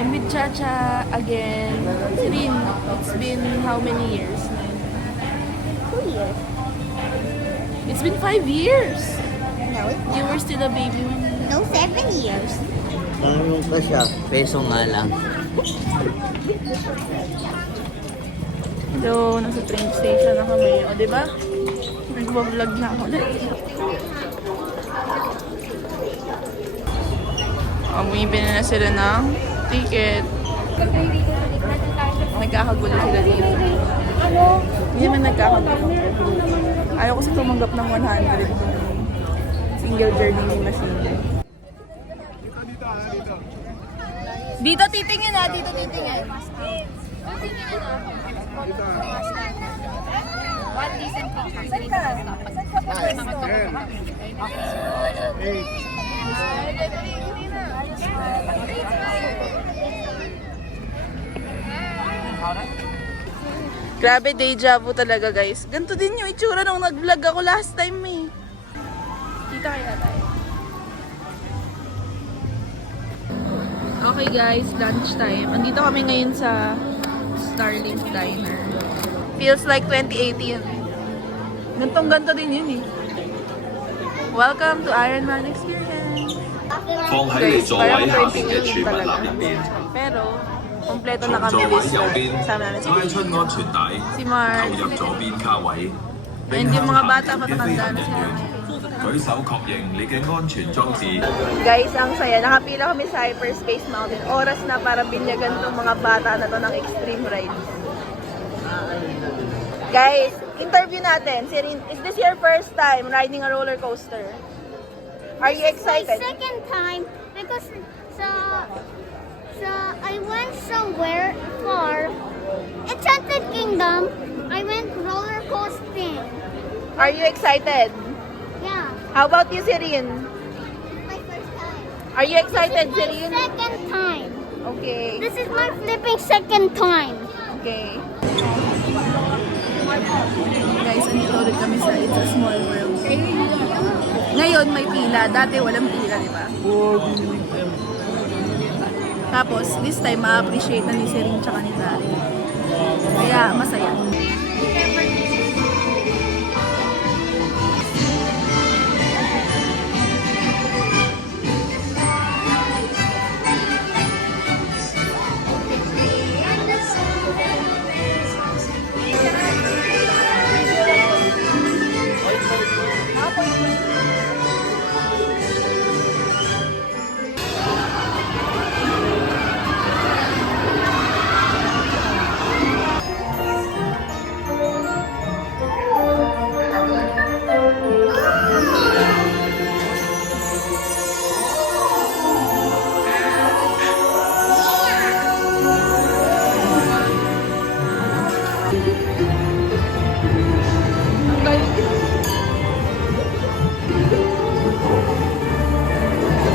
I'm with Chacha again. Celine, it's been how many years? 2 years. It's been 5 years. No, it's You were still a baby when... no 7 years. Marunong pa siya. Peso nga lang. So, nasa train station na kami. O, diba? Nag-vlog na ako ulit. Bumibili na sila ng ticket. Nagkakagulo sila dito. Hindi naman nagkakagulo. Ayaw ko sa tumanggap ng 100 single journey machine. Dito titingin ha, dito titingin. One decent picture. Sa dito sa stop. Mga Grabe, deja vu talaga guys. Ganito din yung itsura nung nag-vlog ako last time eh. Kita kaya tayo. Okay guys, lunch time. Andito kami ngayon sa Starling Diner. Feels like 2018. Gantong-ganto din yun eh. Welcome to Ironman Experience. 放喺你座位下邊嘅儲物籃入邊， Pero, kompleto 從 na kami 座位 this 右 time. 邊 Kasama namin si 拉出安全帶， si Mark. 扣入左邊卡位， And 並 yung 向 mga 下 bata 面嘅飛 matatanda 行 na 人 sila. 員舉手確認你嘅安全裝置。 Guys, ang saya. Nakapila kami sa Hyperspace Mountain. Oras na para binyagan tong mga bata na to ng extreme rides. Guys, interview natin. Sirin, is this your first time riding a roller coaster? Are you It's my excited? second time because I went somewhere far. Enchanted Kingdom. I went roller coasting. Are you excited? Yeah. How about you, Sirin? My first time. Are you excited, This is Sirin? my second time. Okay. This is my flipping second time. Okay. Guys, andito ulit kami sa It's a Small World. Ngayon may pila. Dati walang pila, di ba? Tapos, this time, ma-appreciate na ni Sirin tsaka ni Dari. Kaya, masaya.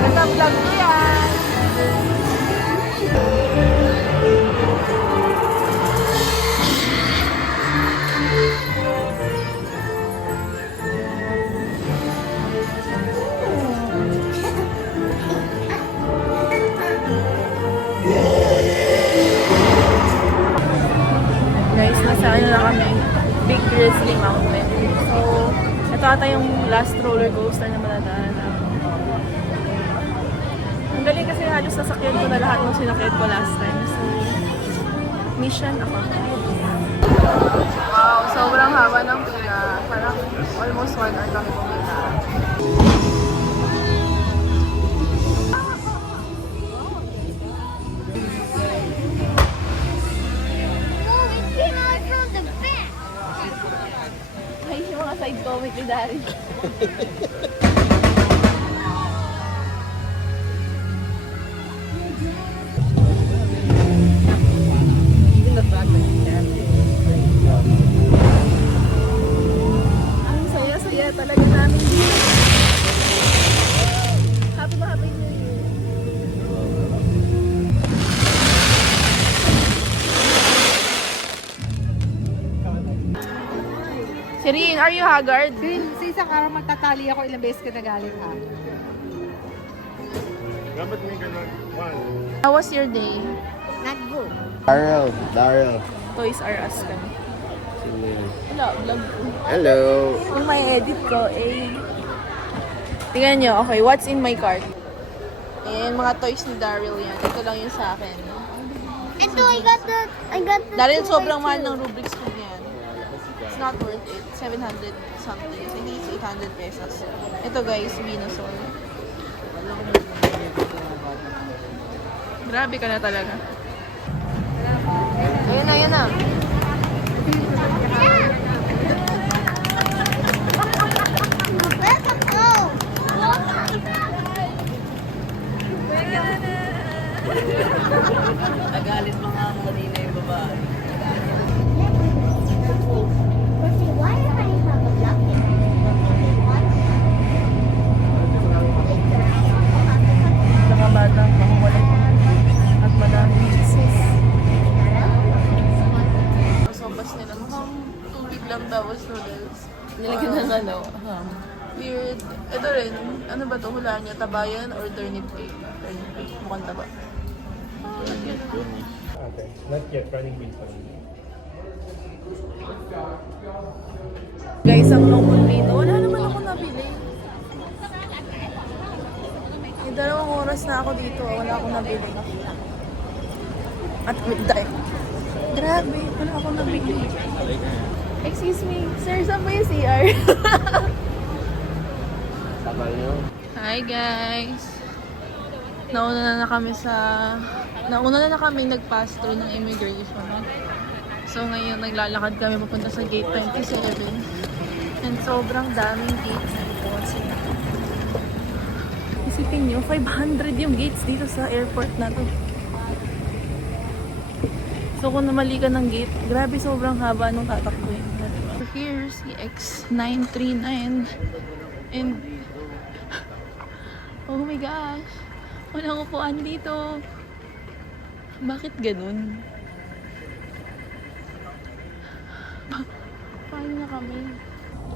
Ganda vlog ko yan. Guys, nasa ano na kami, Big Grizzly Mountain. So, ito ata yung last roller coaster na maladaan. Ang galing kasi halos nasakyan ko na lahat ng sinakyan ko last time. So, mission ako. Wow, sobrang haba ng pila. Parang almost 1 hour kami pumila. Oh, it came out from the back. Ay, yung mga side comment ni Dari. Ang saya-saya talaga namin dito. Happy ba happy New Year? Sirin, are you haggard? Sa isang araw magtatali ako ilang beses ka nagalit ha. How was your day? Not good. Daryl. Toys R Us kami. Wala, vlog ko. Hello. Kung may edit ko, tingnan nyo, okay, what's in my cart? Ayan, mga toys ni Daryl yan. Ito lang yung sa akin. Ito, I got the Daryl, toy sobrang too. mahal ng Rubik's Cube yan. It's not worth it. 700 something. I think it's 800 pesos. Ito guys, Venusaur. Grabe ka na talaga. Ayun na, ayun na. Welcome home. Nagalit pa nga kanina yung babae. Why do I have a jacket? Nakabatang makuwalang at madaming Jesus. Sopas nila. Mukhang tubig lang tapos noodles. Nilagyan ng ano, weird. Ito rin, ano ba to? Hulaan niya, tabayan or turnip cake? Turnip cake, mukhang taba. Okay, not yet. Running beans pa rin. Guys, ang lungkot dito. Wala naman ako nabili. May 2 oras na ako dito. Wala akong nabili. At midday. Grabe, wala akong nabili. Excuse me, sir, saan ba yung CR? Tagal nyo. Hi guys! Nauna na kami nag-pass through ng immigration. So ngayon naglalakad kami papunta sa gate 27. And sobrang daming gates na ito. Isipin nyo, 500 yung gates dito sa airport na to. So kung namali ka ng gate, grabe sobrang haba nung tatakbuhin. Here's the X939 and oh my gosh, walang upuan dito. Bakit ganun? Paano na kami?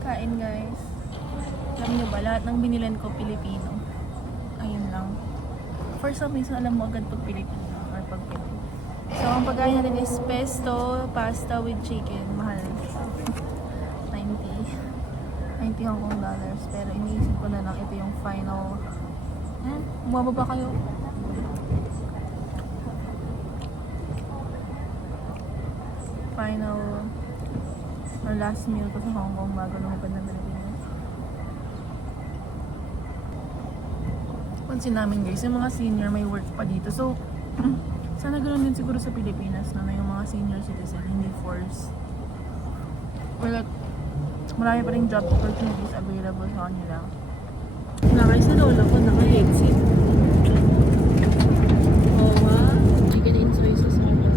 Kain guys. Alam nyo ba, lahat ng binilan ko Pilipino. Ayun lang. For some reason, alam mo agad pag Pilipino or pag Pinoy. So, ang pagkain natin is pesto, pasta with chicken. Mahal. 90 Hong Kong dollars. Pero iniisip ko na lang, ito yung final. Bumababa kayo. Final or last meal ko sa Hong Kong bago lumipad ng Pilipinas. Pansin namin guys, yung mga senior may work pa dito. So, sana ganoon din siguro sa Pilipinas na yung mga senior citizen, hindi forced. Or like, marami pa rin job opportunities available sa kanila. Nakay sa lola ko, naka-exit. Oo nga. Hindi ka na-enjoy sa summer.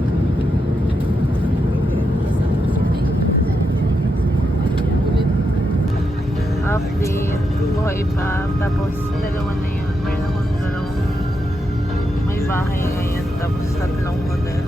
Update. Buhay pa. Tapos, dalawa na yun. Meron akong dalawang may bahay ngayon. Tapos, 3 hotel.